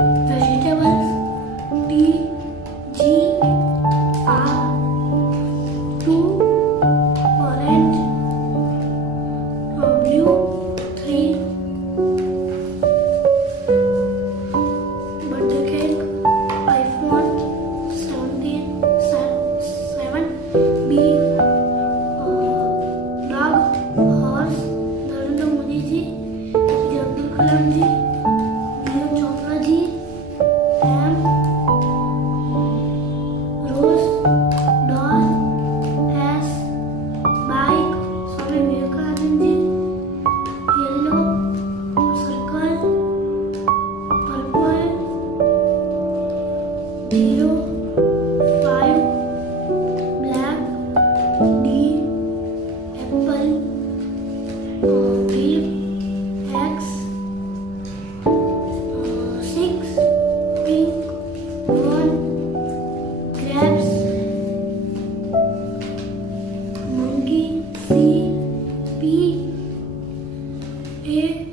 Vegetables. T G R 2. Orange. Blue. 3. Birthday cake. iPhone 17 7. B. Dog. Horse. Narendra Modi ji. Abdul Kalam ji. Neeraj Chopra ji. M. Rose. Doll. S. Bike. Swami Vivekanand ji. Yellow. Circle. Purple. 0. 5. Black. D. Apple. Beef. X. 6. Pink. 1. Grapes. Monkey. C. P. A.